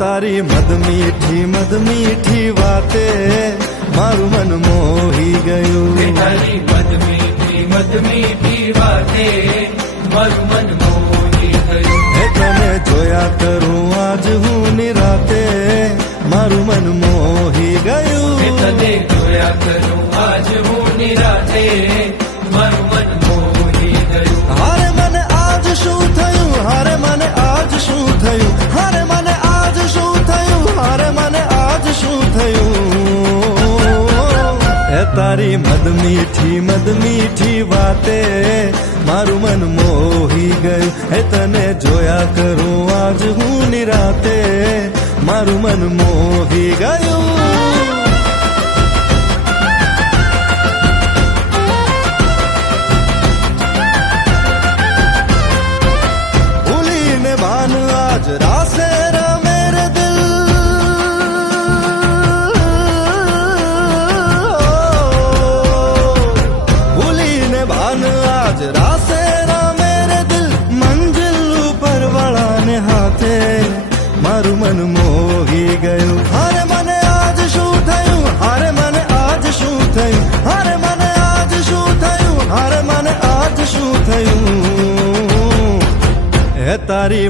તારી મદ મીઠી વાતે મારું મન મોહી ગયું. તારી મદ મીઠી વાતે મારું મન મોહી ગયું. તને જોયા કરું આજ હું નિરાતે મારું મન મોહી ગયું. તને જોયા કરું આજ હું નિરાતે મારું મન મોહી ગયું. હારે મને આજ શું થયું, હારે મને આજ શું થયું, હારે મને આજ શું થયું, હારે મને આજ શું થયું. એ તારી મદ મીઠી વાતે મારું મન મોહી ગયું. એ તને જોયા કરું આજ હું નિરાતે મારું મન મોહી ગયું. आज रासे मेरे दिल भूली ने भान आज रासे मेरे दिल मंजिल ऊपर वाला ने हाथे मारू मन मोही गયું. हारे मने आज शू थયું, हारे मने आज शू थયું, हारे मने आज शू थયું, हारे मने आज शू थયું. એ તારી